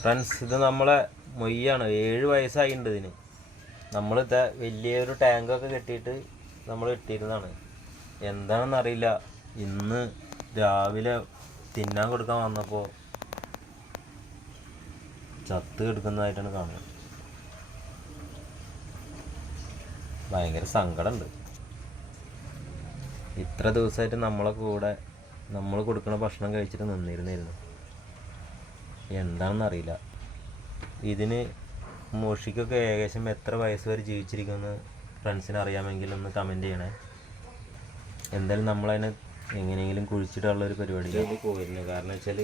Friends, ഇത് നമ്മളെ മൊയ്യാണ്. 7 വയസ്സായിട്ടുണ്ട് ഇതിന്. നമ്മളിത് വലിയൊരു ടാങ്കൊക്കെ കെട്ടിയിട്ട് നമ്മൾ ഇട്ടിരുന്നതാണ്. എന്താണെന്നറിയില്ല, ഇന്ന് രാവിലെ തിന്നാൻ കൊടുക്കാൻ വന്നപ്പോൾ ചത്ത് കിടക്കുന്നതായിട്ടാണ് കാണുന്നത്. ഭയങ്കര സങ്കടമുണ്ട്. ഇത്ര ദിവസമായിട്ട് നമ്മളെ കൂടെ നമ്മൾ കൊടുക്കുന്ന ഭക്ഷണം കഴിച്ചിട്ട് നിന്നിരുന്നിരുന്നു. എന്താണെന്നറിയില്ല. ഇതിന് മോഷിക്കൊക്കെ ഏകദേശം എത്ര വയസ്സ് വരെ ജീവിച്ചിരിക്കുമെന്ന് ഫ്രണ്ട്സിന് അറിയാമെങ്കിൽ ഒന്ന് കമൻറ്റ് ചെയ്യണേ. എന്തായാലും നമ്മളതിനെ എങ്ങനെയെങ്കിലും കുഴിച്ചിട്ടുള്ളൊരു പരിപാടിയിലേക്ക് പോയിരുന്നു. കാരണം വെച്ചാൽ